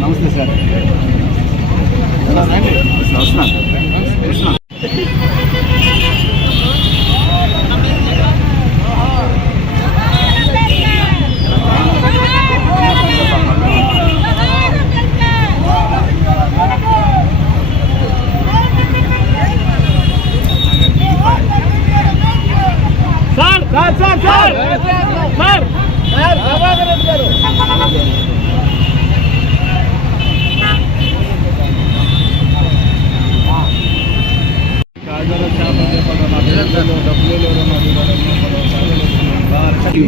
నమస్తే సార్. వస్తున్నా sir sir sir sir sir sir. Prabhakar Reddy garu.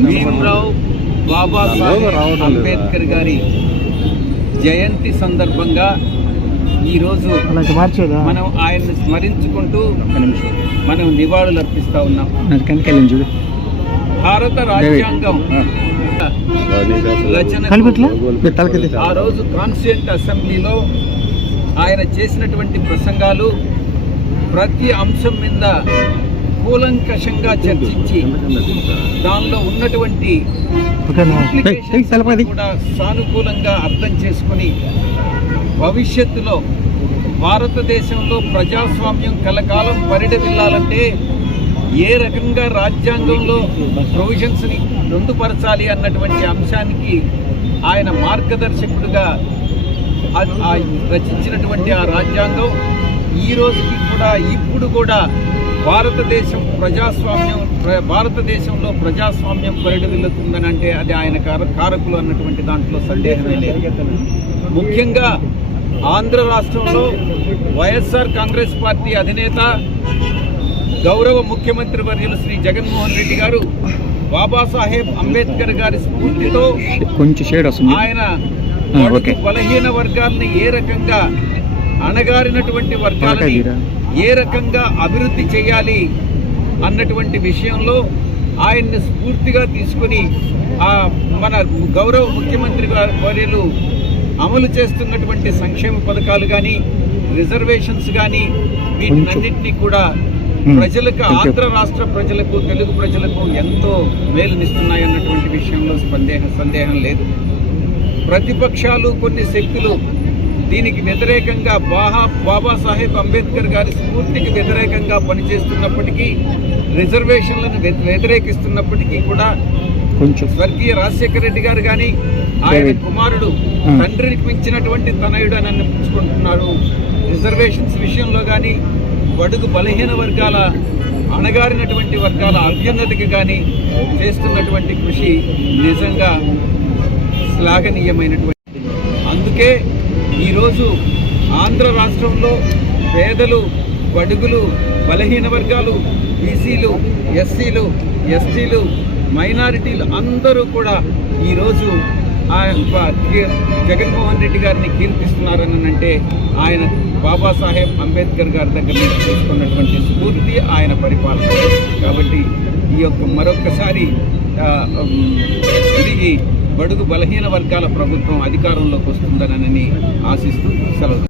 Bhimrao Babasaheb Ambedkar గారి జయంతి సందర్భంగా ఈరోజు మనం ఆయన్ని స్మరించుకుంటూ మనం నివాళులు అర్పిస్తా ఉన్నాం భారత రాజ్యాంగం రచన ఆ రోజు కాన్స్టిట్యూంట్ అసెంబ్లీలో ఆయన చేసినటువంటి ప్రసంగాలు ప్రతి అంశం మీద కూలంకషంగా చర్చించి దానిలో ఉన్నటువంటి కూడా సానుకూలంగా అర్థం చేసుకొని భవిష్యత్తులో భారతదేశంలో ప్రజాస్వామ్యం కలకాలం పరిడవిల్లాలంటే ఏ రకంగా రాజ్యాంగంలో ప్రొవిజన్స్ని పొందుపరచాలి అన్నటువంటి అంశానికి ఆయన మార్గదర్శకుడుగా ఆ- రచించినటువంటి ఆ రాజ్యాంగం ఈ రోజుకి కూడా ఇప్పుడు కూడా భారతదేశం ప్రజాస్వామ్యం ప్ర- భారతదేశంలో ప్రజాస్వామ్యం పరిడవిల్లుతుందని అంటే అది ఆయన కార- కారకులు అన్నటువంటి దాంట్లో సందేహమే లేదు. ముఖ్యంగా ఆంధ్ర రాష్ట్రంలో వైఎస్ఆర్ కాంగ్రెస్ పార్టీ అధినేత గౌరవ ముఖ్యమంత్రి వర్యులు శ్రీ జగన్మోహన్ రెడ్డి గారు బాబాసాహెబ్ అంబేద్కర్ గారి స్ఫూర్తితో కొంచెం షేడ్ వస్తుంది ఆయన. బలహీన వర్గాల్ని ఏ రకంగా అణగారినటువంటి వర్గాలని ఏ రకంగా అభివృద్ధి చేయాలి అన్నటువంటి విషయంలో ఆయన్ని స్ఫూర్తిగా తీసుకుని ఆ మన గౌరవ ముఖ్యమంత్రి గారి వర్యులు అమలు చేస్తున్నటువంటి సంక్షేమ పథకాలు కానీ రిజర్వేషన్స్ కానీ వీటినన్నింటినీ కూడా. ప్రజలకు Thank you. ఆంధ్ర రాష్ట్ర ప్రజలకు తెలుగు ప్రజలకు ఎంతో మేలునిస్తున్నాయి అన్నటువంటి విషయంలో సందేహ సందేహం లేదు ప్రతిపక్షాలు కొన్ని శక్తులు దీనికి వ్యతిరేకంగా బాహా బాబాసాహెబ్ అంబేద్కర్ గారి స్ఫూర్తికి వ్యతిరేకంగా పనిచేస్తున్నప్పటికీ రిజర్వేషన్లను వ్యతి- వ్యతిరేకిస్తున్నప్పటికీ కూడా కొంచెం స్వర్గీయ రాజశేఖర రెడ్డి గారు కానీ ఆయన. కుమారుడు Hmm. తండ్రికి మించినటువంటి తనయుడు అని అనిపించుకుంటున్నారు రిజర్వేషన్స్ విషయంలో కానీ బడుగు బలహీన వర్గాల అణగారినటువంటి వర్గాల అభ్యున్నతికి కానీ చేస్తున్నటువంటి కృషి నిజంగా శ్లాఘనీయమైనటువంటి. అందుకే ఈరోజు ఆంధ్ర రాష్ట్రంలో పేదలు బడుగులు బలహీన వర్గాలు బీసీలు ఎస్సీలు ఎస్టీలు మైనారిటీలు అందరూ కూడా ఈరోజు ఆ జగన్మోహన్ రెడ్డి గారిని కీర్తిస్తున్నారని అంటే ఆయన బాబాసాహెబ్ అంబేద్కర్ గారి దగ్గర నుంచి తీసుకున్నటువంటి స్ఫూర్తి ఆయన పరిపాలన. కాబట్టి ఈ యొక్క మరొక్కసారి తిరిగి బడుగు బలహీన వర్గాల ప్రభుత్వం అధికారంలోకి వస్తుందనని ఆశిస్తూ సెలవు